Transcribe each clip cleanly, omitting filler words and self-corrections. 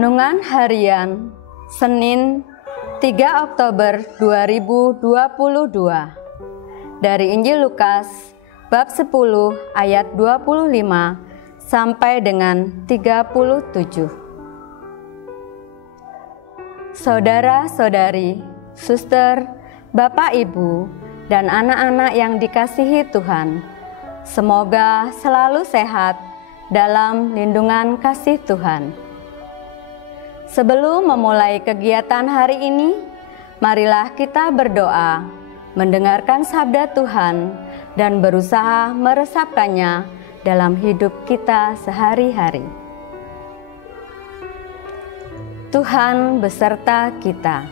Renungan Harian Senin 3 Oktober 2022 dari Injil Lukas bab 10 ayat 25 sampai dengan 37. Saudara-saudari, suster, Bapak Ibu, dan anak-anak yang dikasihi Tuhan, semoga selalu sehat dalam lindungan kasih Tuhan. Sebelum memulai kegiatan hari ini, marilah kita berdoa, mendengarkan sabda Tuhan, dan berusaha meresapkannya dalam hidup kita sehari-hari. Tuhan beserta kita,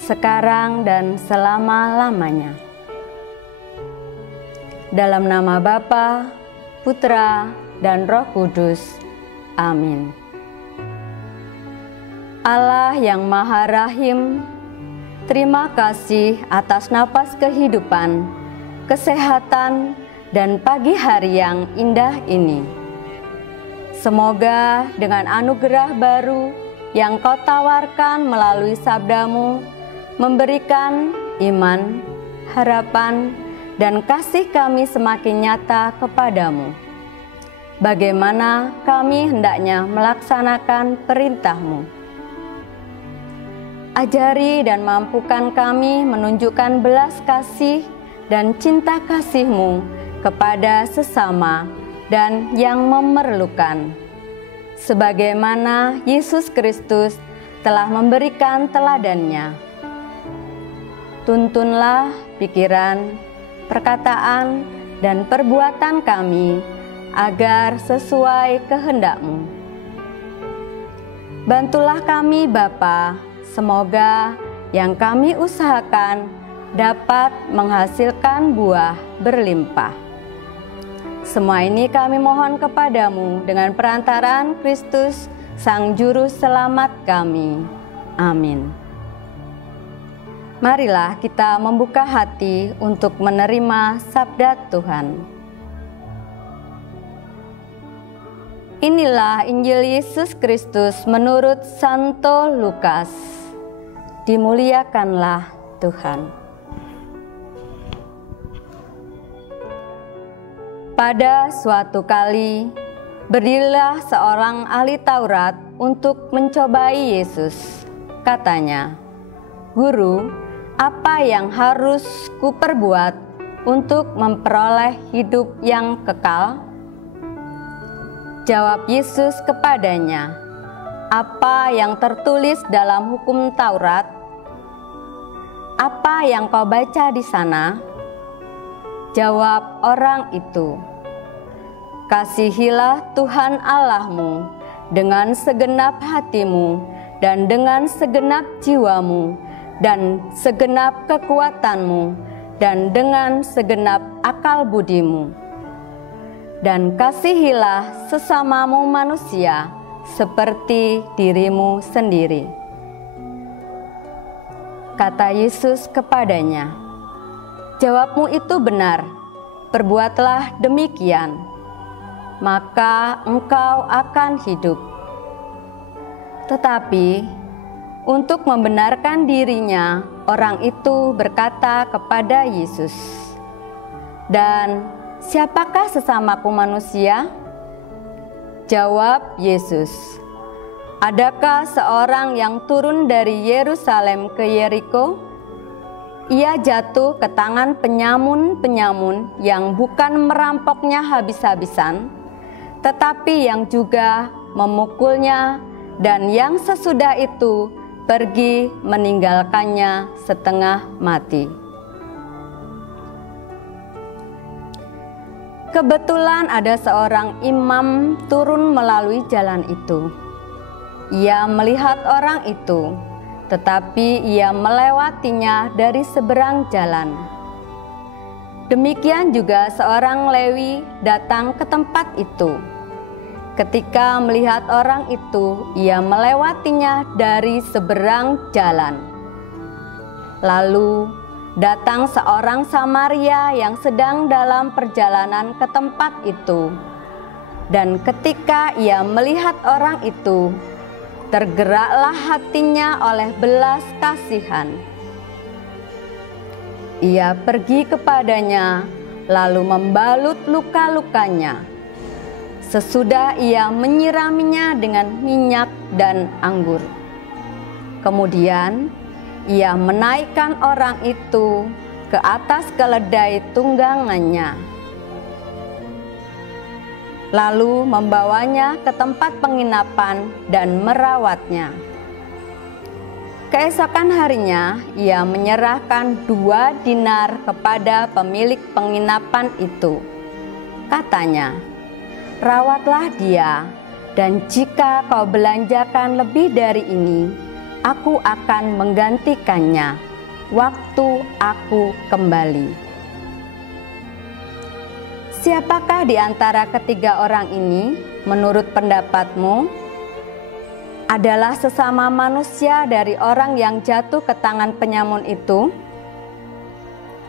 sekarang dan selama-lamanya. Dalam nama Bapa, Putra, dan Roh Kudus. Amin. Allah yang Maha Rahim, terima kasih atas napas kehidupan, kesehatan, dan pagi hari yang indah ini. Semoga dengan anugerah baru yang Kau tawarkan melalui sabda-Mu, memberikan iman, harapan, dan kasih kami semakin nyata kepadamu. Bagaimana kami hendaknya melaksanakan perintah-Mu. Ajari dan mampukan kami menunjukkan belas kasih dan cinta kasih-Mu kepada sesama dan yang memerlukan. Sebagaimana Yesus Kristus telah memberikan teladannya. Tuntunlah pikiran, perkataan, dan perbuatan kami agar sesuai kehendak-Mu. Bantulah kami Bapa, semoga yang kami usahakan dapat menghasilkan buah berlimpah. Semua ini kami mohon kepadamu dengan perantaraan Kristus, Sang Juru Selamat kami. Amin. Marilah kita membuka hati untuk menerima sabda Tuhan. Inilah Injil Yesus Kristus menurut Santo Lukas. Dimuliakanlah Tuhan. Pada suatu kali, berdirilah seorang ahli Taurat untuk mencobai Yesus. Katanya, "Guru, apa yang harus kuperbuat untuk memperoleh hidup yang kekal?" Jawab Yesus kepadanya, "Apa yang tertulis dalam hukum Taurat? Apa yang kau baca di sana?" Jawab orang itu, "Kasihilah Tuhan Allahmu dengan segenap hatimu dan dengan segenap jiwamu dan segenap kekuatanmu dan dengan segenap akal budimu. Dan kasihilah sesamamu manusia seperti dirimu sendiri." Kata Yesus kepadanya, "Jawabmu itu benar, perbuatlah demikian, maka engkau akan hidup." Tetapi untuk membenarkan dirinya, orang itu berkata kepada Yesus, "Dan siapakah sesamaku manusia?" Jawab Yesus, "Adakah seorang yang turun dari Yerusalem ke Yeriko? Ia jatuh ke tangan penyamun-penyamun yang bukan merampoknya habis-habisan, tetapi yang juga memukulnya, dan yang sesudah itu pergi meninggalkannya setengah mati." Kebetulan ada seorang imam turun melalui jalan itu. Ia melihat orang itu, tetapi ia melewatinya dari seberang jalan. Demikian juga seorang Lewi datang ke tempat itu. Ketika melihat orang itu, ia melewatinya dari seberang jalan. Lalu datang seorang Samaria yang sedang dalam perjalanan ke tempat itu. Dan ketika ia melihat orang itu, tergeraklah hatinya oleh belas kasihan. Ia pergi kepadanya, lalu membalut luka-lukanya. Sesudah ia menyiraminya dengan minyak dan anggur. Kemudian ia menaikkan orang itu ke atas keledai tunggangannya, lalu membawanya ke tempat penginapan dan merawatnya. Keesokan harinya ia menyerahkan 2 dinar kepada pemilik penginapan itu. Katanya, "Rawatlah dia, dan jika kau belanjakan lebih dari ini, aku akan menggantikannya waktu aku kembali." Siapakah di antara ketiga orang ini menurut pendapatmu adalah sesama manusia dari orang yang jatuh ke tangan penyamun itu?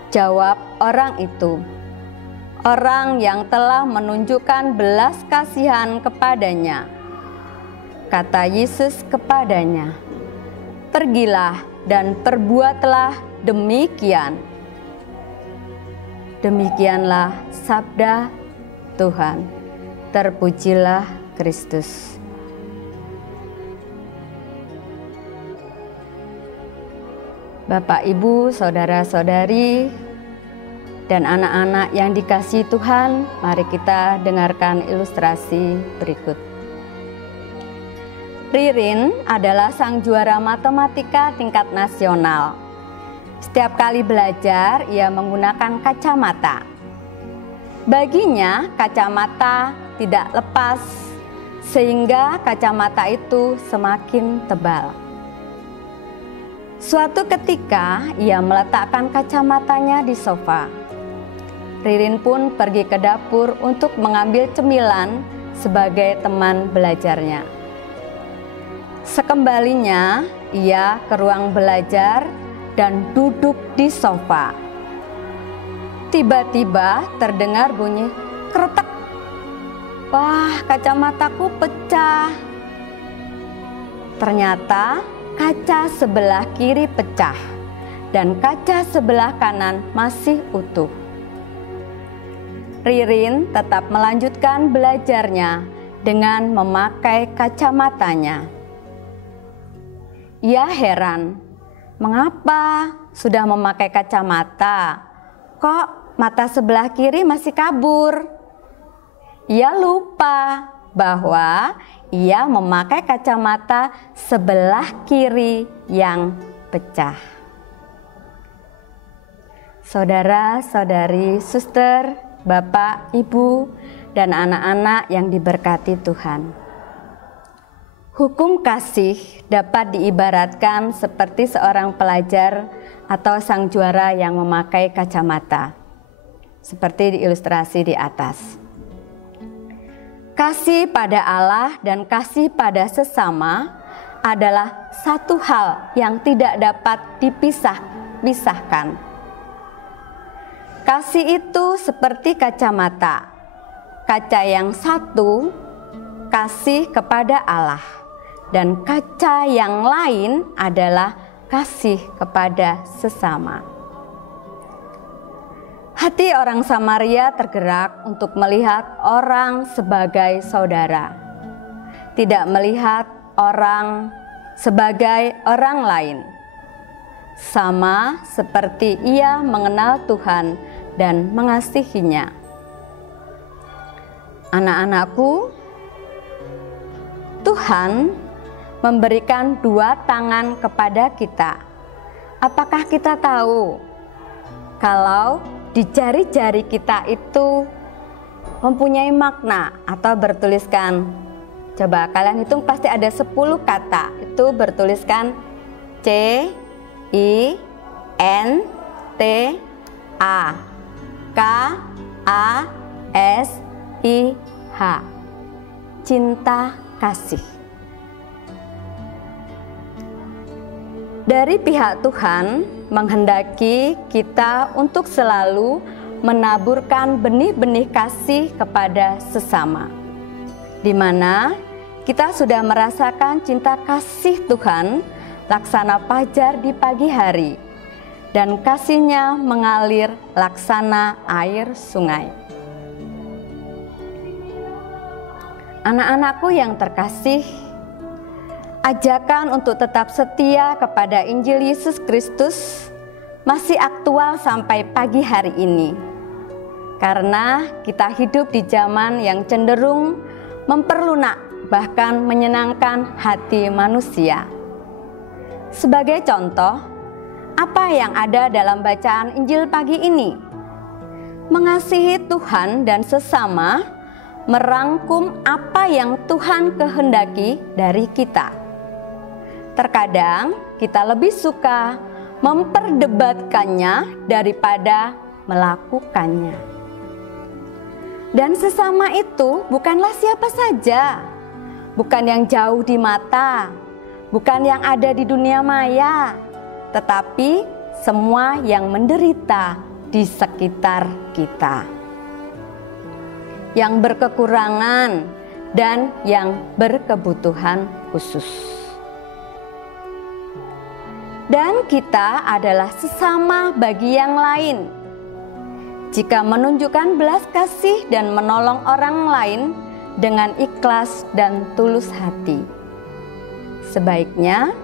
Jawab orang itu, "Orang yang telah menunjukkan belas kasihan kepadanya." Kata Yesus kepadanya, "Pergilah dan perbuatlah demikian." Demikianlah sabda Tuhan. Terpujilah Kristus. Bapak, Ibu, saudara-saudari, dan anak-anak yang dikasihi Tuhan, mari kita dengarkan ilustrasi berikut. Ririn adalah sang juara matematika tingkat nasional. Setiap kali belajar, ia menggunakan kacamata. Baginya, kacamata tidak lepas, sehingga kacamata itu semakin tebal. Suatu ketika, ia meletakkan kacamatanya di sofa. Ririn pun pergi ke dapur untuk mengambil cemilan sebagai teman belajarnya. Sekembalinya, ia ke ruang belajar dan duduk di sofa. Tiba-tiba terdengar bunyi kretek. Wah, kacamataku pecah. Ternyata kaca sebelah kiri pecah dan kaca sebelah kanan masih utuh. Ririn tetap melanjutkan belajarnya dengan memakai kacamatanya. Ia heran, mengapa sudah memakai kacamata, kok mata sebelah kiri masih kabur? Ia lupa bahwa ia memakai kacamata sebelah kiri yang pecah. Saudara-saudari, suster, Bapak, Ibu, dan anak-anak yang diberkati Tuhan. Hukum kasih dapat diibaratkan seperti seorang pelajar atau sang juara yang memakai kacamata, seperti diilustrasi di atas. Kasih pada Allah dan kasih pada sesama adalah satu hal yang tidak dapat dipisahkan. Kasih itu seperti kacamata. Kaca yang satu kasih kepada Allah, dan kaca yang lain adalah kasih kepada sesama. Hati orang Samaria tergerak untuk melihat orang sebagai saudara, tidak melihat orang sebagai orang lain. Sama seperti ia mengenal Tuhan dan mengasihinya. Anak-anakku, Tuhan memberikan 2 tangan kepada kita. Apakah kita tahu kalau di jari-jari kita itu mempunyai makna atau bertuliskan? Coba kalian hitung, pasti ada 10 kata. Itu bertuliskan C-I-N-T-A K-A-S-I-H. Cinta kasih. Dari pihak Tuhan menghendaki kita untuk selalu menaburkan benih-benih kasih kepada sesama, di mana kita sudah merasakan cinta kasih Tuhan laksana fajar di pagi hari, dan kasih-Nya mengalir laksana air sungai. Anak-anakku yang terkasih, ajakan untuk tetap setia kepada Injil Yesus Kristus masih aktual sampai pagi hari ini. Karena kita hidup di zaman yang cenderung memperlunak, bahkan menyenangkan hati manusia. Sebagai contoh, apa yang ada dalam bacaan Injil pagi ini? Mengasihi Tuhan dan sesama merangkum apa yang Tuhan kehendaki dari kita. Terkadang kita lebih suka memperdebatkannya daripada melakukannya. Dan sesama itu bukanlah siapa saja, bukan yang jauh di mata, bukan yang ada di dunia maya, tetapi semua yang menderita di sekitar kita, yang berkekurangan dan yang berkebutuhan khusus. Dan kita adalah sesama bagi yang lain. Jika menunjukkan belas kasih dan menolong orang lain dengan ikhlas dan tulus hati, sebaiknya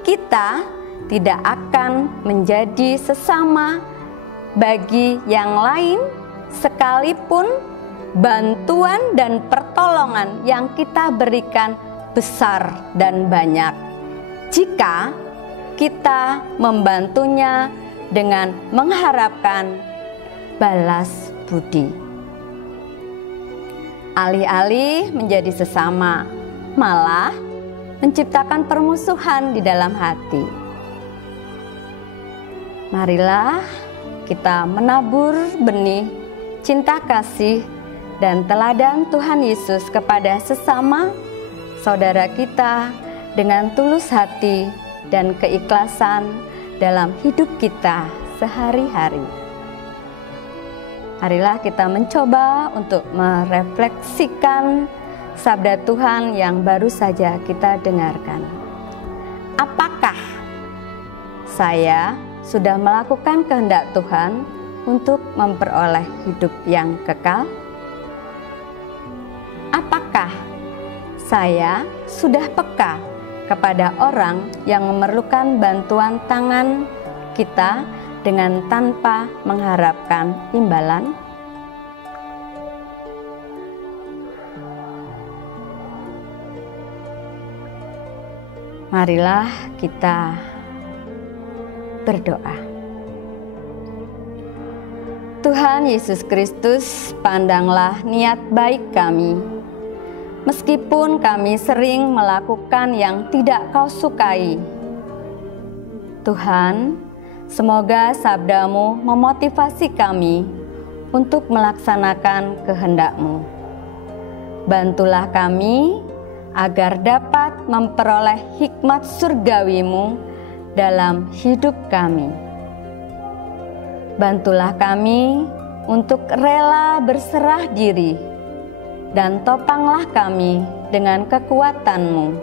kita tidak akan menjadi sesama bagi yang lain, sekalipun bantuan dan pertolongan yang kita berikan besar dan banyak, jika kita membantunya dengan mengharapkan balas budi. Alih-alih menjadi sesama, malah menciptakan permusuhan di dalam hati. Marilah kita menabur benih cinta kasih dan teladan Tuhan Yesus kepada sesama saudara kita dengan tulus hati dan keikhlasan dalam hidup kita sehari-hari. Marilah kita mencoba untuk merefleksikan sabda Tuhan yang baru saja kita dengarkan. Apakah saya sudah melakukan kehendak Tuhan untuk memperoleh hidup yang kekal? Apakah saya sudah peka kepada orang yang memerlukan bantuan tangan kita dengan tanpa mengharapkan imbalan? Marilah kita berdoa. Tuhan Yesus Kristus, pandanglah niat baik kami. Meskipun kami sering melakukan yang tidak Kau sukai, Tuhan, semoga sabda-Mu memotivasi kami untuk melaksanakan kehendak-Mu. Bantulah kami agar dapat memperoleh hikmat surgawi-Mu dalam hidup kami. Bantulah kami untuk rela berserah diri, dan topanglah kami dengan kekuatan-Mu,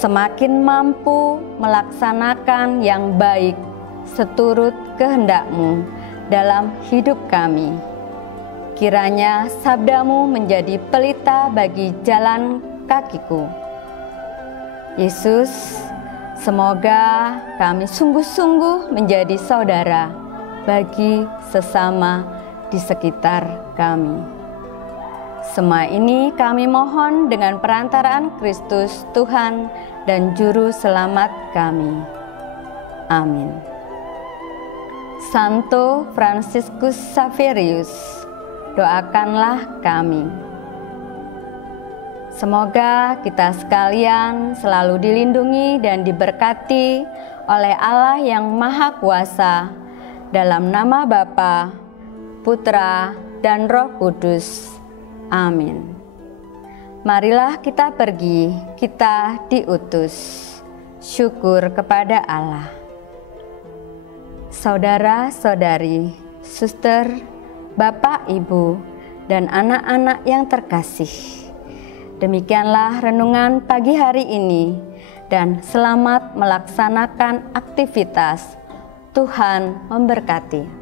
semakin mampu melaksanakan yang baik seturut kehendak-Mu dalam hidup kami. Kiranya sabda-Mu menjadi pelita bagi jalan kakiku. Yesus, semoga kami sungguh-sungguh menjadi saudara bagi sesama di sekitar kami. Semua ini kami mohon dengan perantaraan Kristus Tuhan dan Juru Selamat kami. Amin. Santo Fransiskus Xaverius, doakanlah kami. Semoga kita sekalian selalu dilindungi dan diberkati oleh Allah yang Maha Kuasa, dalam nama Bapa, Putra, dan Roh Kudus. Amin. Marilah kita pergi, kita diutus. Syukur kepada Allah. Saudara-saudari, suster, Bapak, Ibu, dan anak-anak yang terkasih, Demikianlah renungan pagi hari ini, dan selamat melaksanakan aktivitas. Tuhan memberkati.